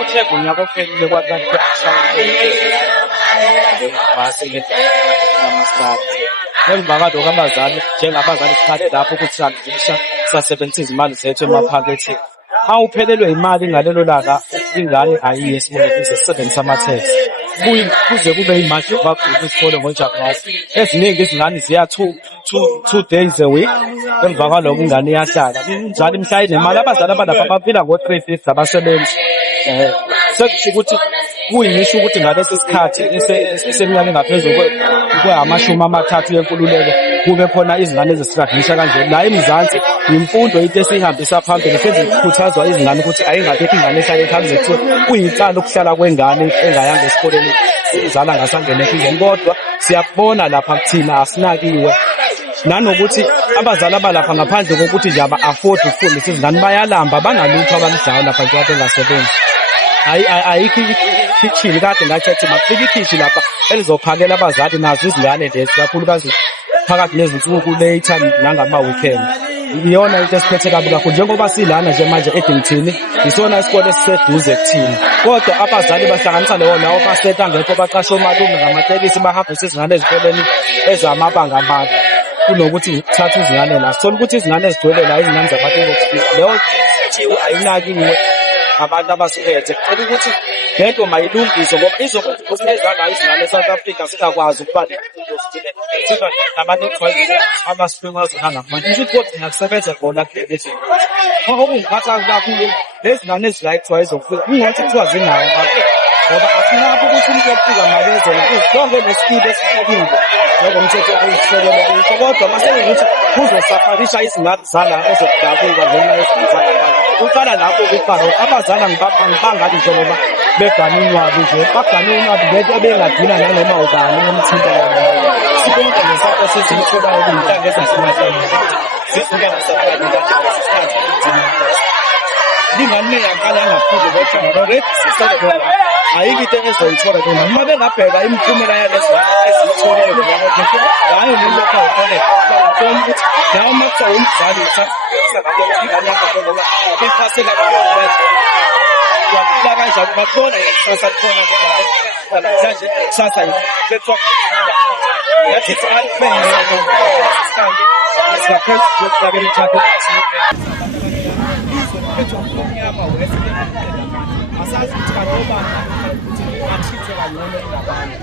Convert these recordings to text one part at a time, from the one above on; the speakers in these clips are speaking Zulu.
Uthe ngonyaka ophelile kwabantu emva kwalokho abazali njengabazali sikhale lapho ukuthi sasebenzisa izimali zethu emaphaketheni. Uma uphelelwe imali ngalelo langa ingane ayiye esikoleni sisebenzisa ama-taxi. Kuze kube yimanje kakhulu isikole ngoJanuwari. Eziningi izingane ziya two days a week. Emva kwalokho ingane iyahlala. Umzali mhla inemali abazali abalapha baphila ngo-350 abasebenzi. Sekusho ukuthi kuyisho ukuthi ngalesi sikhathi eseminyaka engaphezulu kwe-30 yenkululeko kube khona izingane ezisigadlisha kanje. La eMzansi imfundo into esihambisa phambili futhi ikhuthazwa izingane ukuthi ayingabikho ingane ehlala ekhaya kuze kuthiwe kuyicala ukuhlala kwengane engayanga esikoleni izala ngasangene ekuzeni. Kodwa siyabona lapha kuthina asinakiwe nanokuthi abazali abalapha ngaphandle kokuthi nje aba-afford ukufundisa izingane bayalamba bangalutho abalidlayo lapha nje bengasebenzi. Ayikho ikhitshini kade ngathi athi makufika ikhishi lapha elizophakela abazali nazo izingane lezi kakhulukazi phakathi nezinsuku later nangama-weekend. Iyona into esiphethe kabi kakhulu njengoba silana nje manje eDington isona isikole esiseduze kuthina. Kodwa abazali bahlanganisa leyo nawo baseta angekho baqashe omalume ngamatekisi bahambise izingane ezikoleni ezamabanga amade kunokuthi uthathe izingane la. Sithola ukuthi izingane ezigcwele la izingane zabantu bokufika leyo thiwe ayinakiwe abantu abasiphethe. Kucela ukuthi lento mayilungiswe ngoba izokwenza ukuthi ezala izingane eSouth Africa singakwazi ukuba siba nabantu abasifikayo manje ukuthi kodwa ngiyakusebenza khona kulezi okungiphatha kakhulu lezi ngane ezilike ezokufika kungathi kuthiwa zinayo ngoba asinakho ukuthi umuntu ofika makezela zonke nesipili esiqinile ngokomthetho okuyisekelo kodwa mase ukuthi kuzosafarisha izingane zala ezokudabuka ngenxa yesizathu uqala lapho kuqala abazala ngibangathi njengoba begane unwabi nje bagane unwabi ngento ebengadila nanoma ubani umthinta sibonke nesakho sezitholayo kuyinhlanga ezahlukene sizoke nasafana lingane yakala ngaphulu kodwa red sisele ayikho into ezoyithola bona uma bengabheka imiphumela yalezi ezitholile ngayo lokho awufane ukuthi nawo mase umzali ingane yakho ngoba bephasela kakhulu yaphila kanjani bakhona kusasa khona manje kusasa let's walk yathi alibenge sakhe sakhe chakhe omnyama asazi ukuthi ngoba athithe kangcono kulabanye.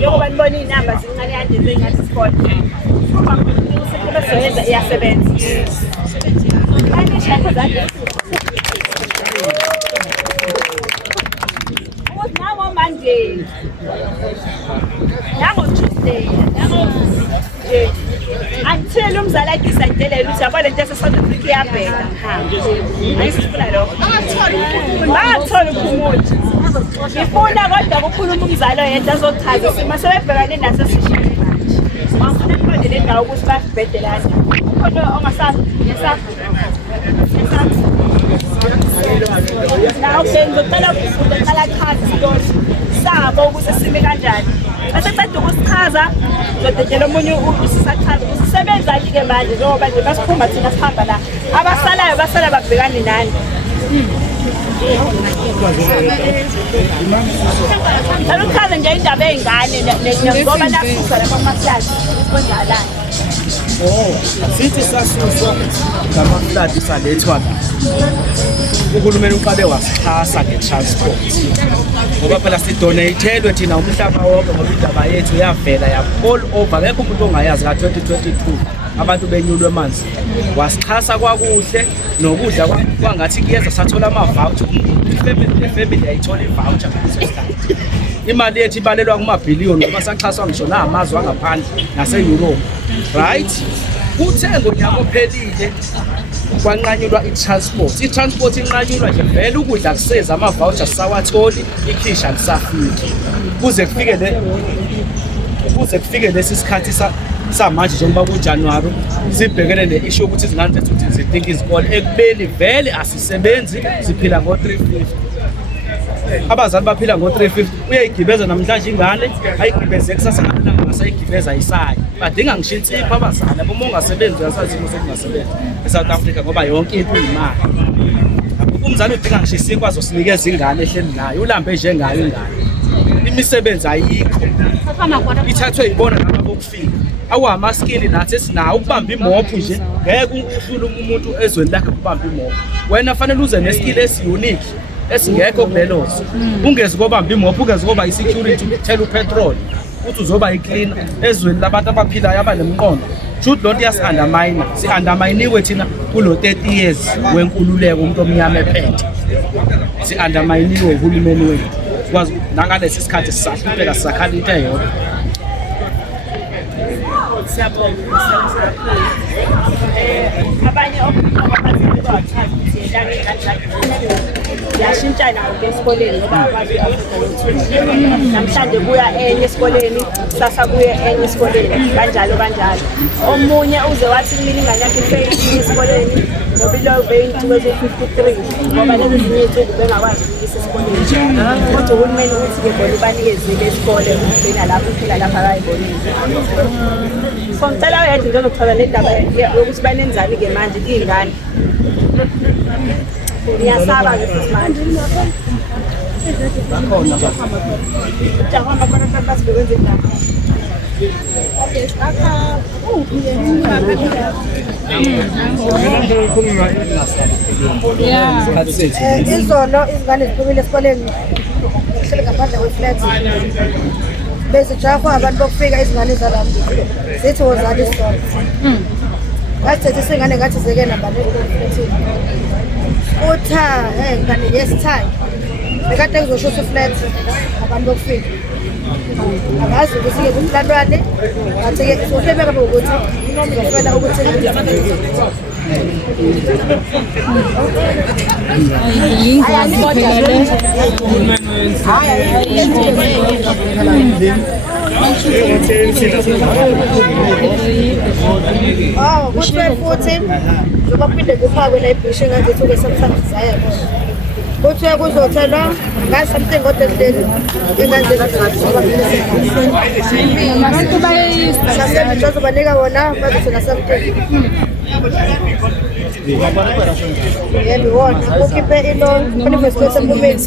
Njengoba nibona iy'namba zincane kanje zengathi sport uma bezoyenza iyasebenza ukuthi nango-Monday nango-Tuesday until umzali ayidisayidelela ukuthi yabo le nto yase-South Africa iyabheka ayisifuna lokho bangakutholi uphumuthi ngifuna kodwa kukhuluma umzali oyedwa azochaza isimo sebebhekane naso esishini manje wangifuna nibone le ndawo ukuthi basibhedelana ukhona ongasazi ngizocela chaza isitori sabo ukuthi sime kanjani bese ceda ukusichaza ngizodedela omunye usisachaza usisebenzani-ke manje njengoba nje basiphuma thina sihamba la abasalayo basala babhekane nani Saluchaza nje indaba ey'ngane ngoba nasuswa lapha kumaflati kwenzakalani. Sithi sasuswa ngamaflati salethwa la. Uhulumeni uqale wasixhasa nge-transport. Ngoba phela sidonate-elwe thina umhlaba wonke ngoba indaba yethu yavela all over. Akekho umuntu ongayazi ka-2022 abantu benyulwe amanzi. Wasixhasa kwakuhle nokudla kwangathi kuyeza sathola ama-voucher. Ifamily yayithola i-voucher ngaleso sikhathi. Imali yethu ibalelwa kumabhiliyoni ngoba saxhaswa ngisho namazwe angaphandle nase-Europe. Right? Kuthe ngonyaka ophelile kwanqanyulwa i-transport. I-transport inqanyulwa nje vele ukudla kuseza ama-voucher sawatholi ikhisha alisafiki. Kuze kufike lesi sikhathi samanje njengoba kuJanuwari sibhekene ne-issue ukuthi izingane zethu zidinga izikole ekubeni vele asisebenzi siphila ngo-350. Abazali baphila ngo-350 uyayigibeza namhlanje ingane ayigibeze kusasa ngalanga ngasayigibeza isayo badinga ngisho insipho abazali abo mongasebenzi uyasazimo sokungasebenzi eSouth Africa ngoba yonke into imali. Umzali udinga ngisho isinkwa azosinikeza ingane ehleli nayo ulambe njengayo ingane imisebenzi ayikho ithathwe ibona laba bokufika awamaskili nathi esinawo ukubamba imophu nje ngeke uhlule umuntu ezweni lakhe ukubamba imophu wena fanele uze neskill esi-unique esingekho kulelozo ungezi kobamba imophu ungezi koba i-security ukuthela upetrol uthi uzoba i-cleaner ezweni labantu abaphilayo abanemqondo shoot lonto yasi-undermine si-undermine-iwe thina kulo 30 years wenkululeko umuntu omnyama ephethe si-undermine-iwe uhulumeni wethu kwazi nangalesi sikhathi sisahlupheka sisakhala into eyodwa. Abanye abaphathi bawachaza ukuthi yashintshana esikoleni ngoba akwazi namhlanje kuya enye esikoleni sasa kuya enye esikoleni kanjalo omunye uze wathi imilingane yakhe ifeyile esikoleni ngoba ilo beyinsuku ezo-53 ngoba lezi zinye iy'nsuku bengakwazi ukuyisa esikoleni kodwa uhulumeni ukuthi-ke bona ubanikezile esikole ukugcina lapho uphila lapha akayibonile. So ngicela uyedwa nje ozochaza le ndaba yokuthi banenzani-ke manje iy'ngane ngiyasaba-ke futhi manje basibekwenze indaba izolo izingane ziphumile esikoleni hleli ngaphandle kweflat bese jahwa abantu bokufika izingane zalami zithi wozala isolo ngathethe sengane ngathi zeke namba le-flat utha ngane yesithayi bekade ngizoshuthi flat abantu bokufika akazi ukuthi-ke kumlalwane ngathi-ke sohlebeka bokuthi ngizofela ukuthi kuthiwe futhi njengoba phinde kuphakwe la ibhishi engazethu-ke sometimes zaya kuthiwe kuzothelwa ngazi-something kodwa ekuleli enganzenasemntu azobanika wona bazothela something yebo iwona ukhiphe ilon university empumeni